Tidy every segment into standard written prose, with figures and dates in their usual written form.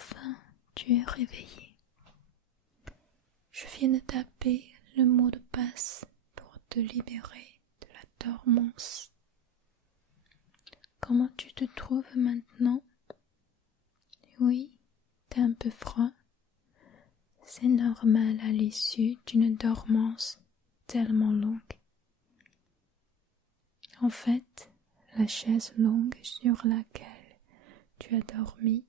Enfin, tu es réveillé. Je viens de taper le mot de passe pour te libérer de la dormance. Comment tu te trouves maintenant? Oui, t'as un peu froid. C'est normal à l'issue d'une dormance tellement longue. En fait, la chaise longue sur laquelle tu as dormi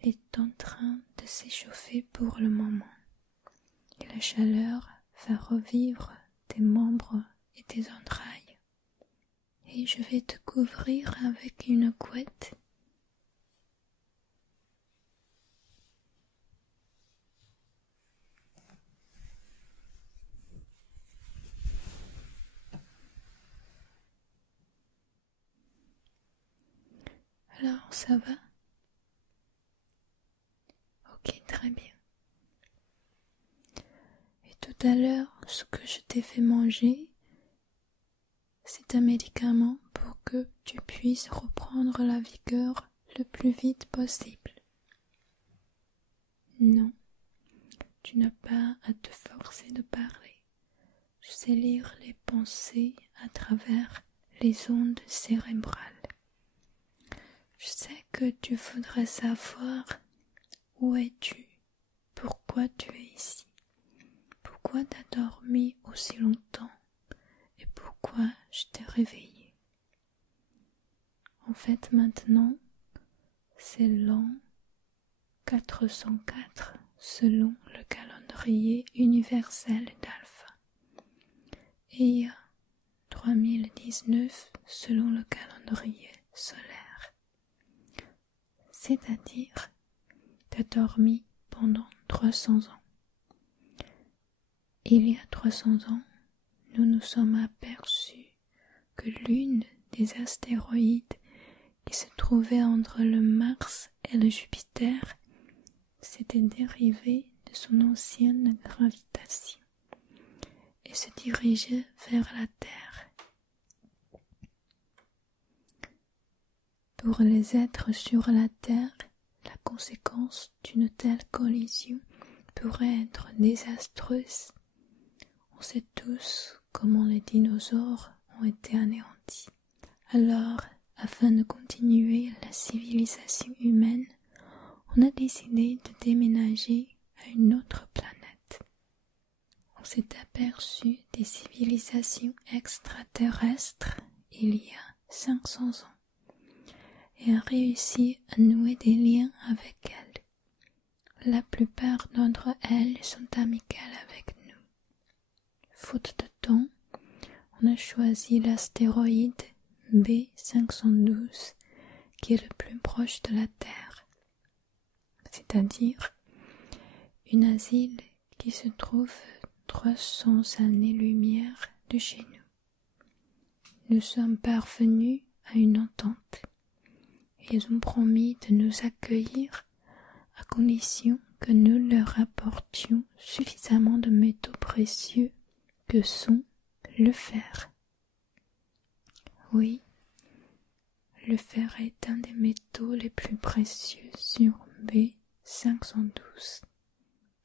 est en train de s'échauffer pour le moment. Et la chaleur va revivre tes membres et tes entrailles. Et je vais te couvrir avec une couette. Alors, ça va? Ok, très bien. Et tout à l'heure, ce que je t'ai fait manger, c'est un médicament pour que tu puisses reprendre la vigueur le plus vite possible. Non, tu n'as pas à te forcer de parler. Je sais lire les pensées à travers les ondes cérébrales. Je sais que tu voudrais savoir où es-tu, pourquoi tu es ici, pourquoi tu as dormi aussi longtemps et pourquoi je t'ai réveillé. En fait, maintenant, c'est l'an 404 selon le calendrier universel d'Alpha et 3019 selon le calendrier solaire. C'est-à-dire, tu as dormi pendant 300 ans. Il y a 300 ans, nous nous sommes aperçus que l'une des astéroïdes qui se trouvait entre le Mars et le Jupiter s'était dérivée de son ancienne gravitation et se dirigeait vers la Terre. Pour les êtres sur la Terre, la conséquence d'une telle collision pourrait être désastreuse. On sait tous comment les dinosaures ont été anéantis. Alors, afin de continuer la civilisation humaine, on a décidé de déménager à une autre planète. On s'est aperçu des civilisations extraterrestres il y a 500 ans et a réussi à nouer des liens avec elles. La plupart d'entre elles sont amicales avec nous. Faute de temps, on a choisi l'astéroïde B512 qui est le plus proche de la Terre, c'est-à-dire une asile qui se trouve 300 années-lumière de chez nous. Nous sommes parvenus à une entente. Ils ont promis de nous accueillir à condition que nous leur apportions suffisamment de métaux précieux que sont le fer. Oui, le fer est un des métaux les plus précieux sur B512.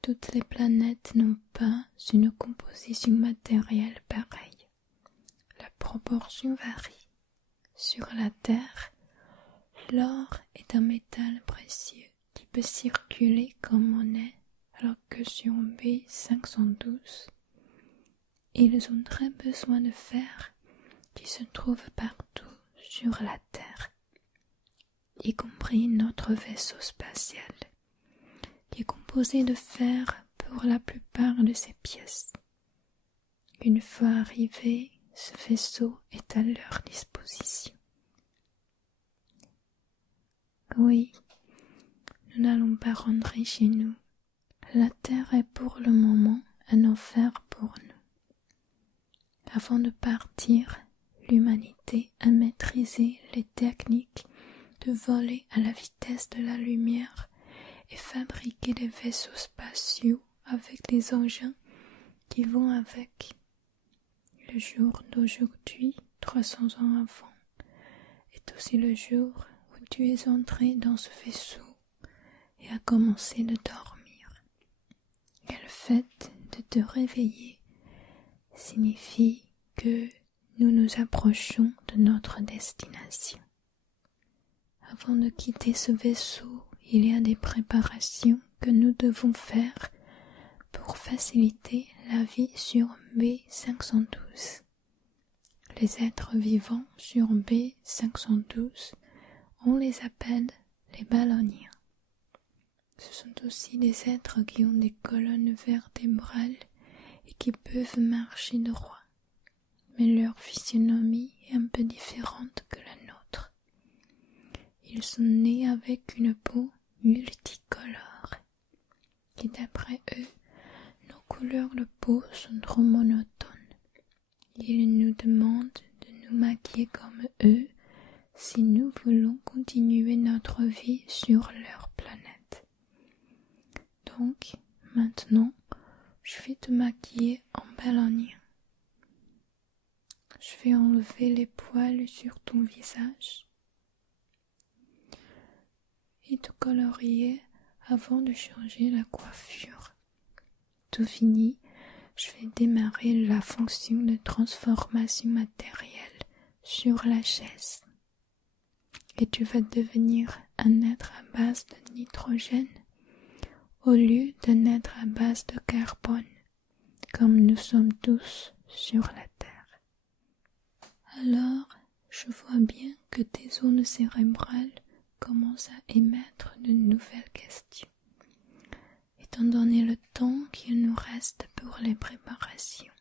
Toutes les planètes n'ont pas une composition matérielle pareille. La proportion varie. Sur la Terre, l'or est un métal précieux qui peut circuler comme monnaie, alors que sur B512, ils ont très besoin de fer qui se trouve partout sur la Terre, y compris notre vaisseau spatial, qui est composé de fer pour la plupart de ses pièces. Une fois arrivé, ce vaisseau est à leur disposition. Oui, nous n'allons pas rentrer chez nous. La Terre est pour le moment un enfer pour nous. Avant de partir, l'humanité a maîtrisé les techniques de voler à la vitesse de la lumière et fabriquer des vaisseaux spatiaux avec les engins qui vont avec. Le jour d'aujourd'hui, 300 ans avant, est aussi le jour où tu es entré dans ce vaisseau et à commencer de dormir. Et le fait de te réveiller signifie que nous nous approchons de notre destination. Avant de quitter ce vaisseau, il y a des préparations que nous devons faire pour faciliter la vie sur B512. Les êtres vivants sur B512, on les appelle les ballonniens. Ce sont aussi des êtres qui ont des colonnes vertébrales et qui peuvent marcher droit, mais leur physionomie est un peu différente que la nôtre. Ils sont nés avec une peau multicolore, et d'après eux, nos couleurs de peau sont trop monotones. Ils nous demandent de nous maquiller comme eux si nous voulons continuer notre vie sur leur planète. Donc, maintenant, je vais te maquiller en ballonien. Je vais enlever les poils sur ton visage et te colorier avant de changer la coiffure. Tout fini, je vais démarrer la fonction de transformation matérielle sur la chaise. Et tu vas devenir un être à base de nitrogène au lieu d'un être à base de carbone, comme nous sommes tous sur la Terre. Alors, je vois bien que tes zones cérébrales commencent à émettre de nouvelles questions. Étant donné le temps qu'il nous reste pour les préparations,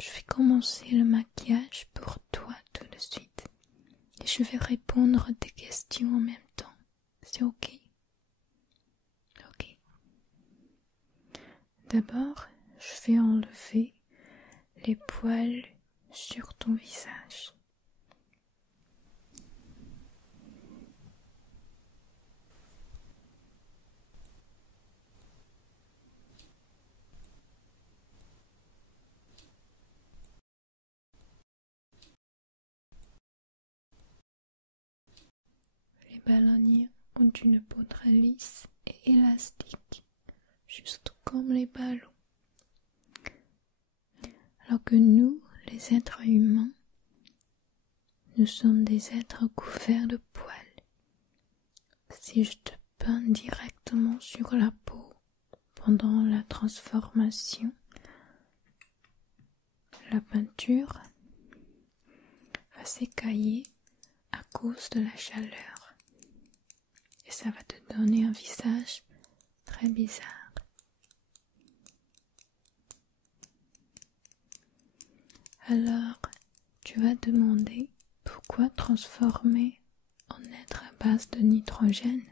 je vais commencer le maquillage pour toi tout de suite. Et je vais répondre à tes questions en même temps. C'est ok? Ok. D'abord, je vais enlever les poils sur ton visage. Les ballonniers ont une peau très lisse et élastique, juste comme les ballons. Alors que nous, les êtres humains, nous sommes des êtres couverts de poils. Si je te peins directement sur la peau pendant la transformation, la peinture va s'écailler à cause de la chaleur. Et ça va te donner un visage très bizarre. Alors, tu vas demander pourquoi transformer en être à base de nitrogène?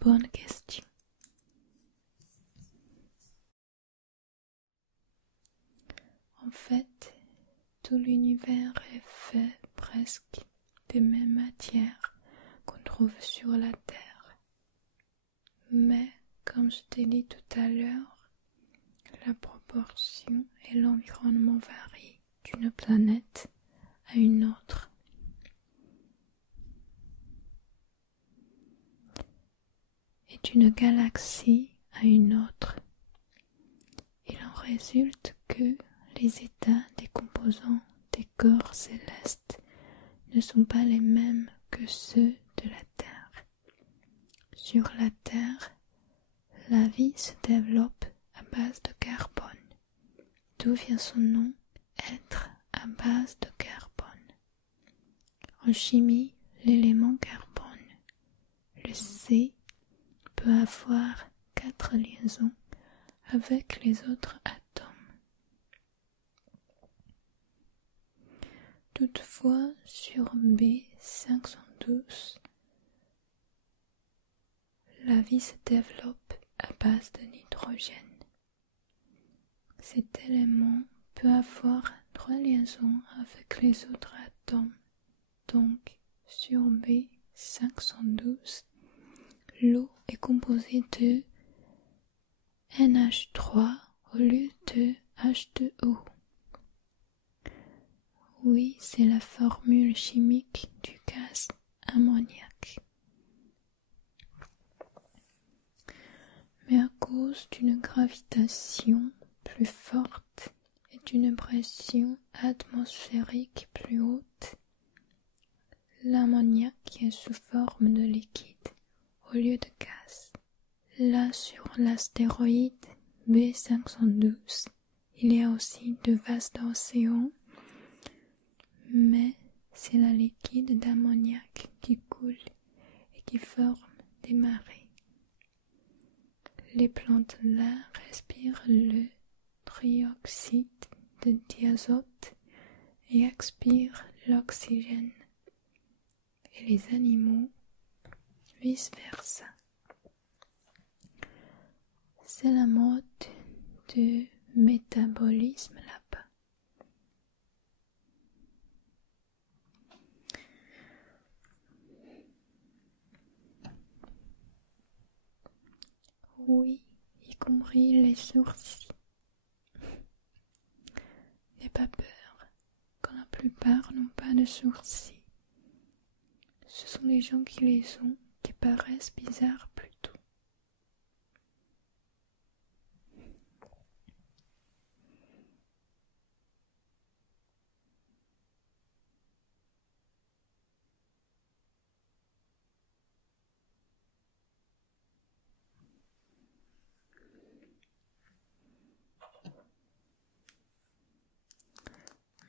Bonne question. En fait, tout l'univers est fait presque des mêmes matières qu'on trouve sur la Terre. Mais, comme je t'ai dit tout à l'heure, la proportion et l'environnement varient d'une planète à une autre. Et d'une galaxie à une autre. Il en résulte que les états des composants des corps célestes ne sont pas les mêmes que ceux de la Terre. Sur la Terre, la vie se développe à base de carbone, d'où vient son nom, être à base de carbone. En chimie, l'élément carbone, le C, peut avoir 4 liaisons avec les autres atomes. Toutefois, sur B512, la vie se développe à base de nitrogène. Cet élément peut avoir 3 liaisons avec les autres atomes. Donc, sur B512, l'eau est composée de NH3 au lieu de H2O. Oui, c'est la formule chimique du gaz ammoniac. cause d'une gravitation plus forte et d'une pression atmosphérique plus haute, l'ammoniac est sous forme de liquide au lieu de gaz. Là, sur l'astéroïde B512, il y a aussi de vastes océans, mais c'est la liquide d'ammoniac qui coule et qui forme des marées. Les plantes là respirent le trioxyde de diazote et expirent l'oxygène, et les animaux vice-versa. C'est la mode du métabolisme là-bas. Oui, y compris les sourcils. N'aie pas peur, quand la plupart n'ont pas de sourcils. Ce sont les gens qui les ont qui paraissent bizarres plutôt.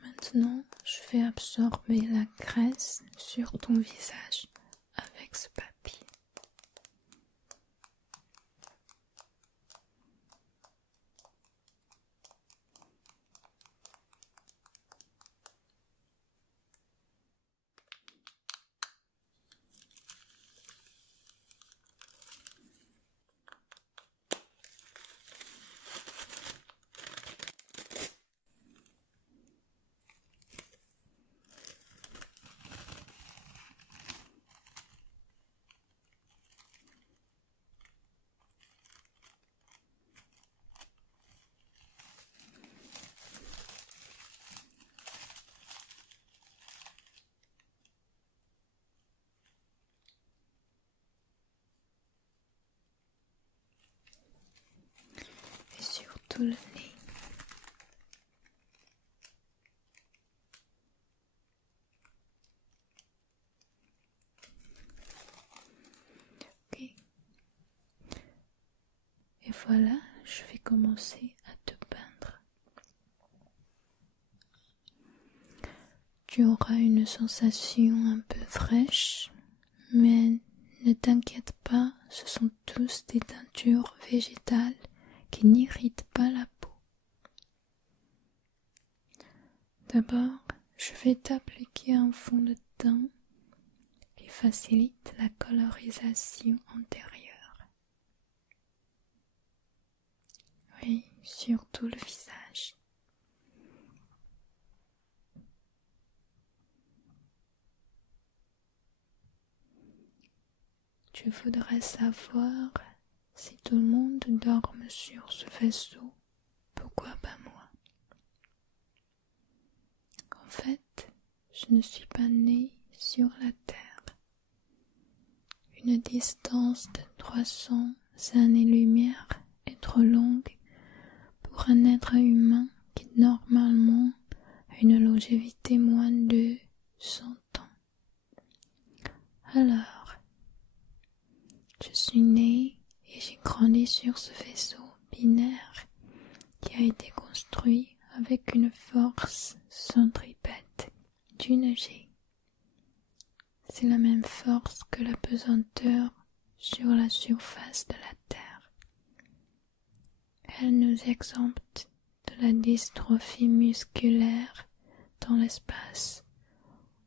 Maintenant, je vais absorber la graisse sur ton visage avec ce papier. Et surtout le nez. Ok. Et voilà, je vais commencer à te peindre. Tu auras une sensation un peu fraîche, mais ne t'inquiète pas, ce sont tous des teintures végétales qui n'irritent pas la peau. D'abord, je vais t'appliquer un fond de teint qui facilite la colorisation antérieure. Oui, sur tout le visage. Tu voudrais savoir si tout le monde dorme sur ce vaisseau, pourquoi pas moi? En fait, je ne suis pas née sur la Terre. Une distance de 300 années-lumière est trop longue pour un être humain qui normalement a une longévité moins de 100 ans. Alors, je suis née et j'ai grandi sur ce vaisseau binaire qui a été construit avec une force centripète d'une G. C'est la même force que la pesanteur sur la surface de la Terre. Elle nous exempte de la dystrophie musculaire dans l'espace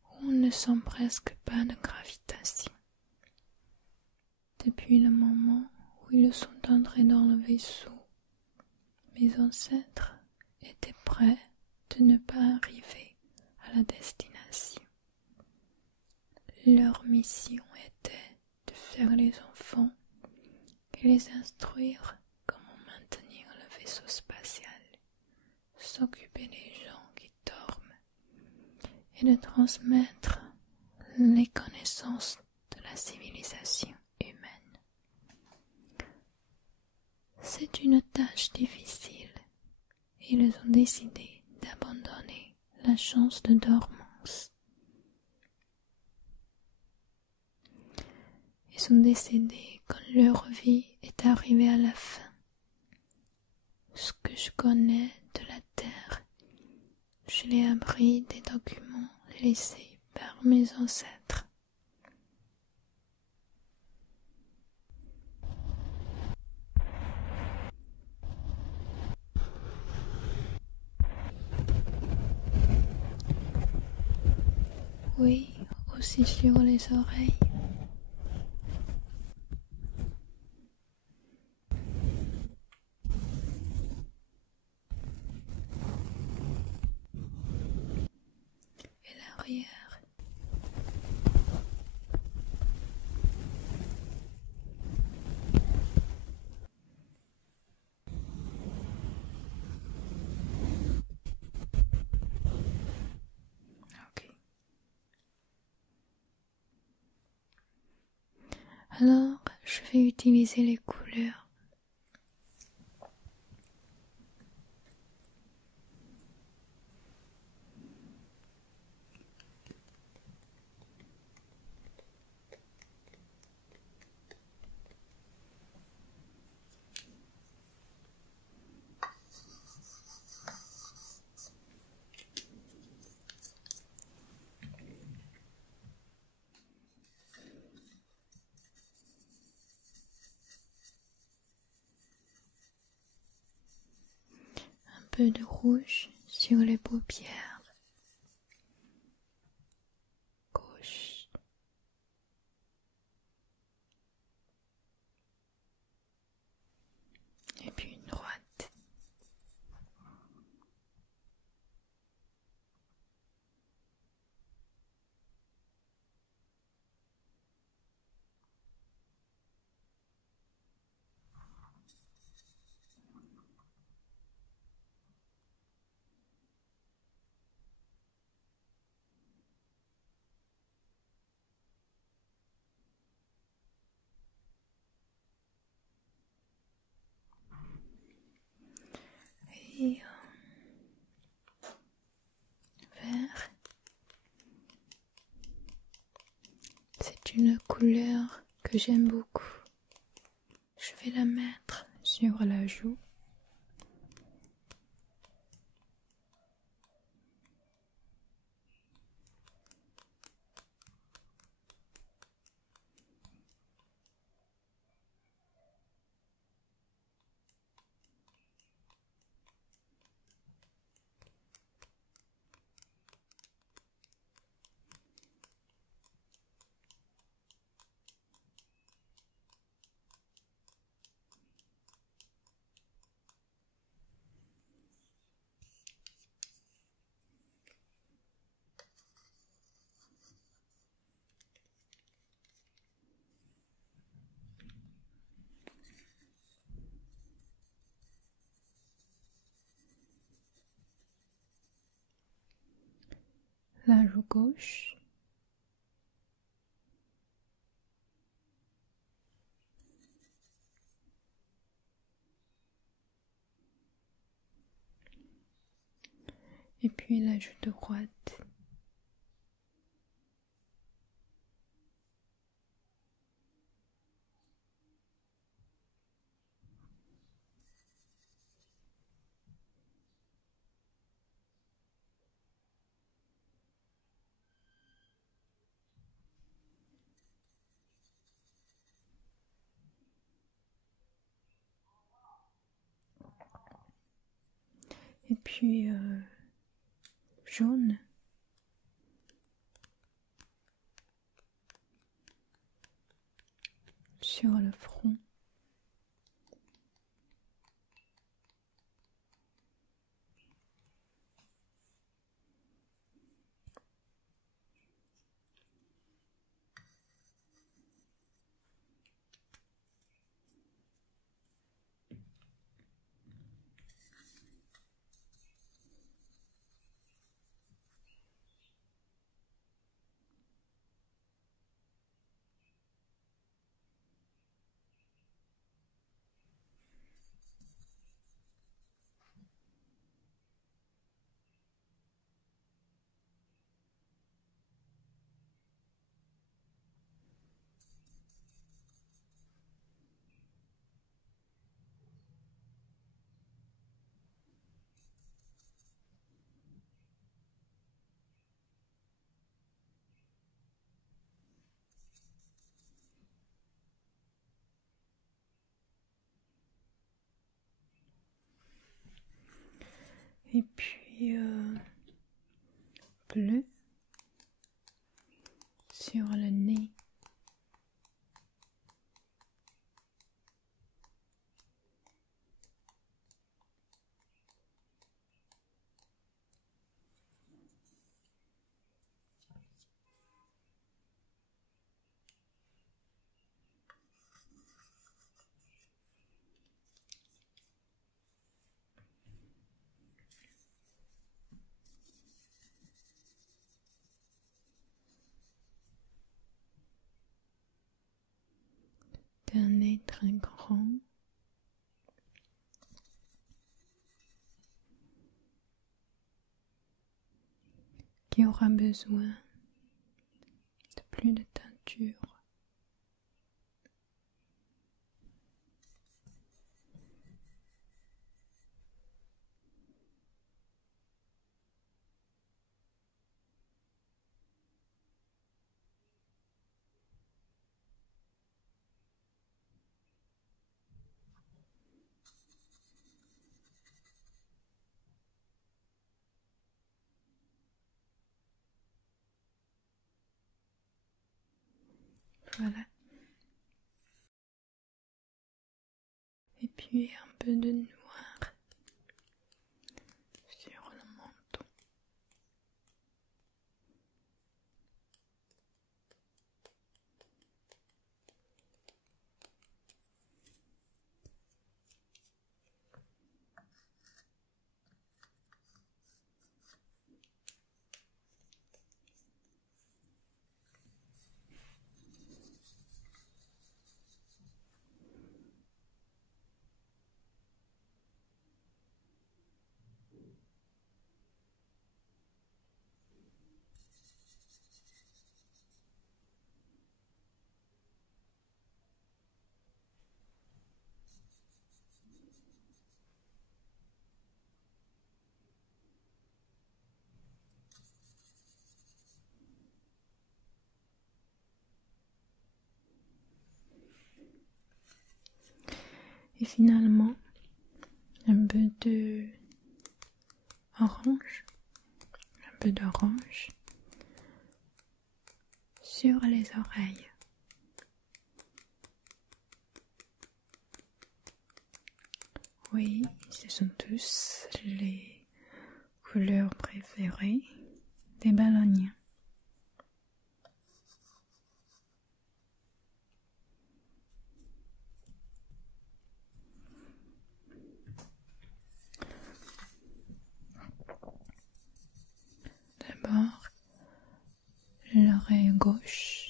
où on ne sent presque pas de gravitation. Depuis le moment où ils sont entrés dans le vaisseau, mes ancêtres étaient prêts de ne pas arriver à la destination. Leur mission était de faire les enfants et les instruire comment maintenir le vaisseau spatial, s'occuper des gens qui dorment et de transmettre les connaissances de la civilisation humaine. C'est une tâche difficile. Ils ont décidé d'abandonner la chance de dormance. Ils sont décédés quand leur vie est arrivée à la fin. Ce que je connais de la terre, je l'ai appris des documents laissés par mes ancêtres. Oui, aussi sur les oreilles. Et l'arrière. Ok. Alors, je vais utiliser les couleurs. Un peu de rouge sur les paupières. Gauche. Et puis une droite. Et vert. C'est une couleur que j'aime beaucoup. Je vais la mettre sur la joue. La joue gauche. Et puis la joue droite. Et puis jaune. Sur le front. Et puis bleu sur le nez. D'un nez très grand, qui aura besoin de plus de teinture. Voilà. Et puis un peu de noir sur le menton. Et finalement, un peu de orange, un peu d'orange sur les oreilles. Oui, ce sont tous les couleurs préférées des balloniens. D'abord, l'oreille gauche.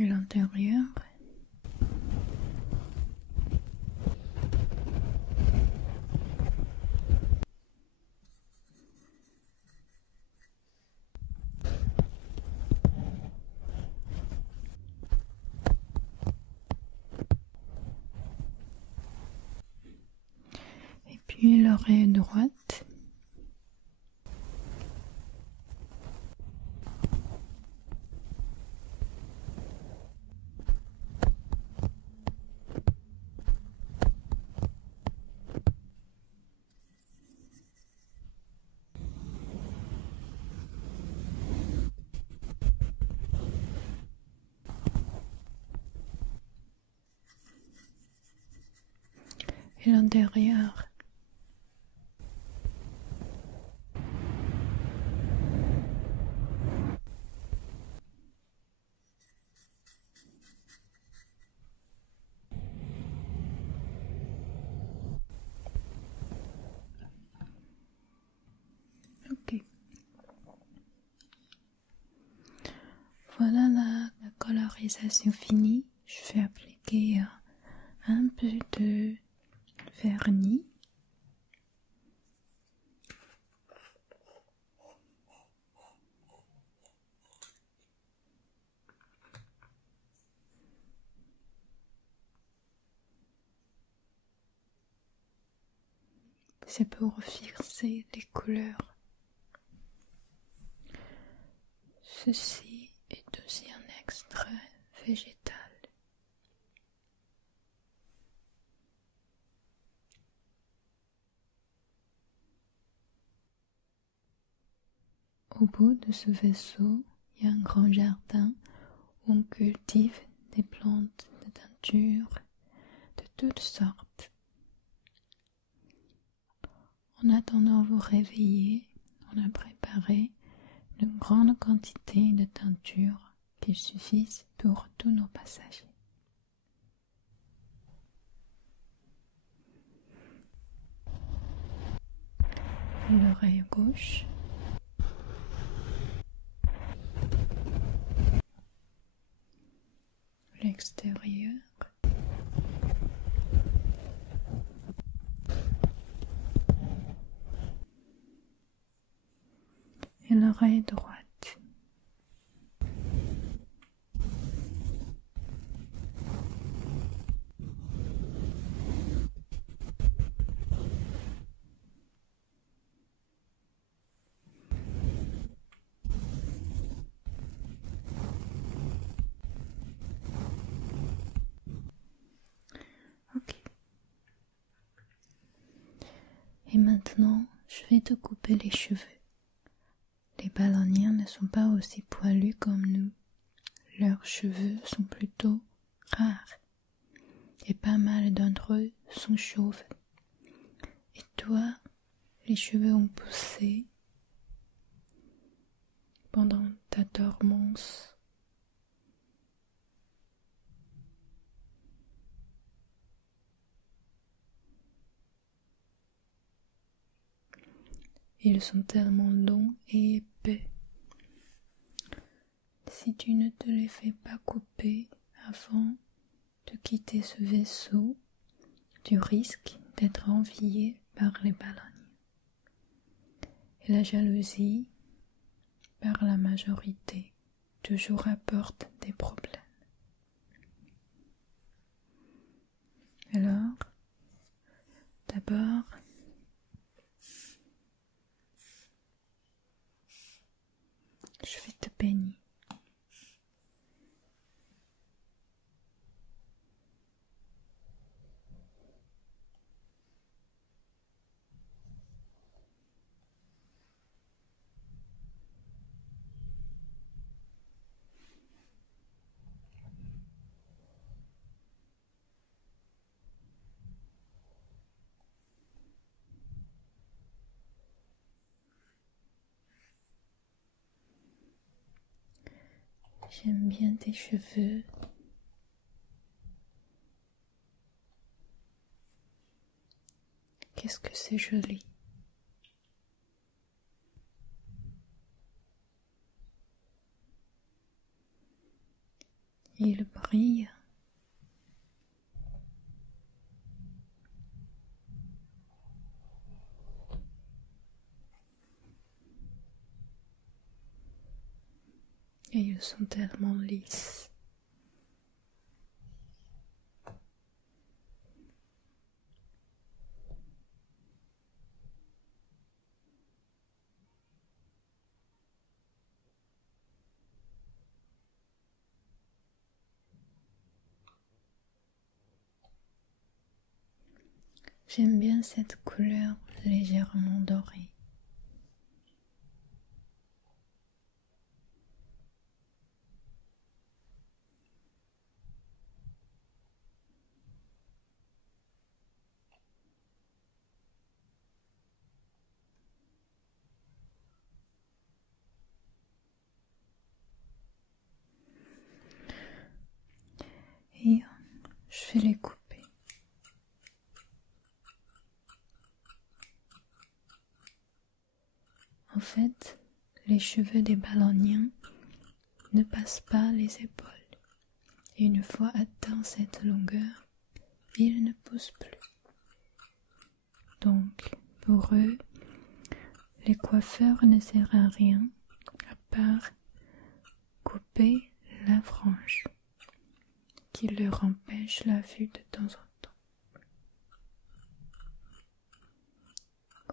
Et l'intérieur. Et puis l'oreille droite. Et l'intérieur. Ok. Voilà la colorisation finie. Je vais appliquer un peu de vernis. c'est pour fixer les couleurs. Ceci est aussi un extrait végétal. Au bout de ce vaisseau, il y a un grand jardin où on cultive des plantes de teinture de toutes sortes. En attendant vous réveiller, on a préparé une grande quantité de teinture qui suffisent pour tous nos passagers. L'oreille gauche, l'extérieur, et l'oreille droite. Ok. Et maintenant, je vais te couper les cheveux. Les baleiniens ne sont pas aussi poilus comme nous. Leurs cheveux sont plutôt rares. Et pas mal d'entre eux sont chauves. Et toi, les cheveux ont poussé pendant ta dormance. Ils sont tellement longs et épais. Si tu ne te les fais pas couper avant de quitter ce vaisseau, tu risques d'être envié par les baleiniers. Et la jalousie, par la majorité, toujours apporte des problèmes. Alors, d'abord, je vais te peigner. J'aime bien tes cheveux. Qu'est-ce que c'est joli. Il brille. Et ils sont tellement lisses. J'aime bien cette couleur légèrement dorée. Et je vais les couper. En fait, les cheveux des baleiniens ne passent pas les épaules. Et une fois atteint cette longueur, ils ne poussent plus. Donc, pour eux, les coiffeurs ne servent à rien à part couper la frange qui leur empêche la vue de temps en temps.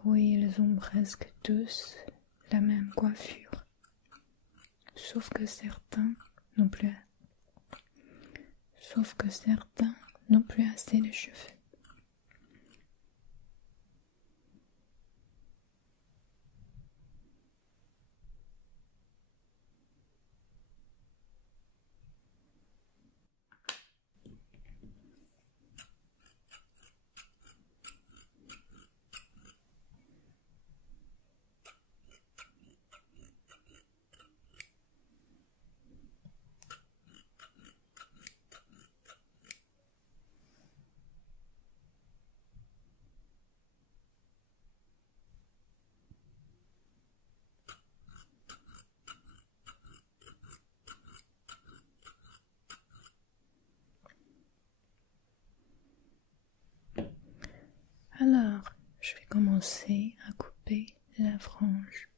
Oui, ils ont presque tous la même coiffure, sauf que certains n'ont plus assez de cheveux. Alors, je vais commencer à couper la frange.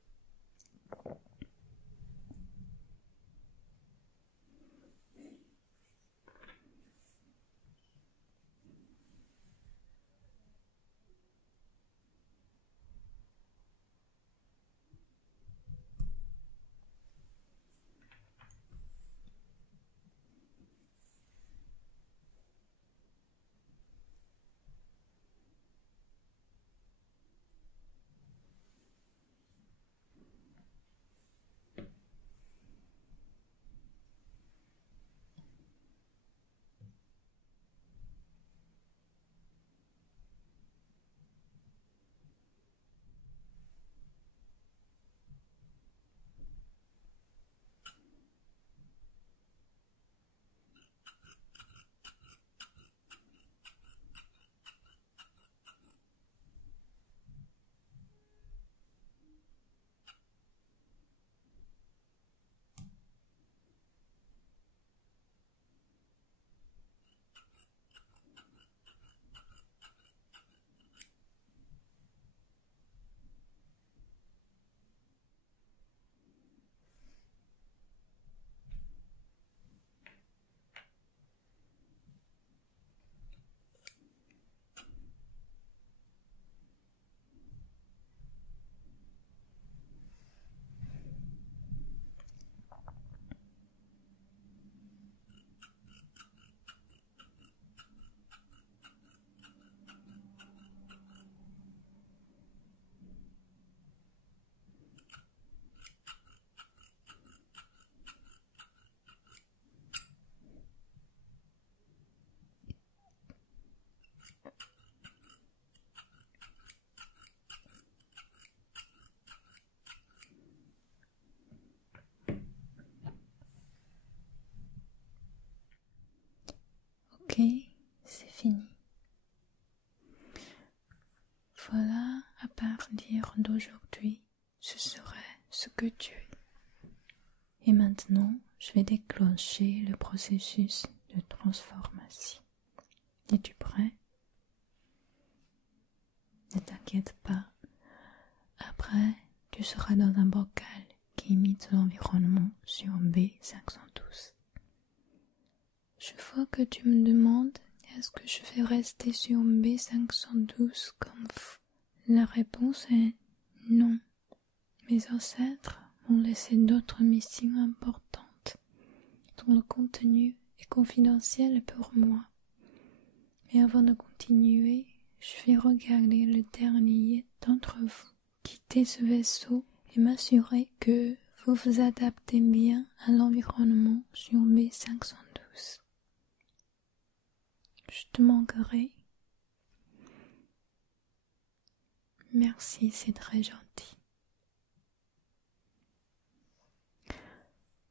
Ok, c'est fini. Voilà, à partir d'aujourd'hui, ce serait ce que tu es. Et maintenant, je vais déclencher le processus de transformation. Es-tu prêt? Ne t'inquiète pas. Après, tu seras dans un bocal qui imite l'environnement sur B512. Chaque fois que tu me demandes est-ce que je vais rester sur B512 comme la réponse est non. Mes ancêtres m'ont laissé d'autres missions importantes dont le contenu est confidentiel pour moi. Mais avant de continuer, je vais regarder le dernier d'entre vous quitter ce vaisseau et m'assurer que vous vous adaptez bien à l'environnement sur B512. Je te manquerai. Merci, c'est très gentil.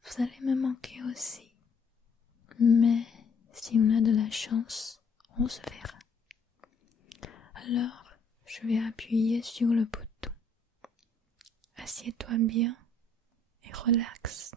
Vous allez me manquer aussi. Mais si on a de la chance, on se verra. Alors, je vais appuyer sur le bouton. Assieds-toi bien et relaxe.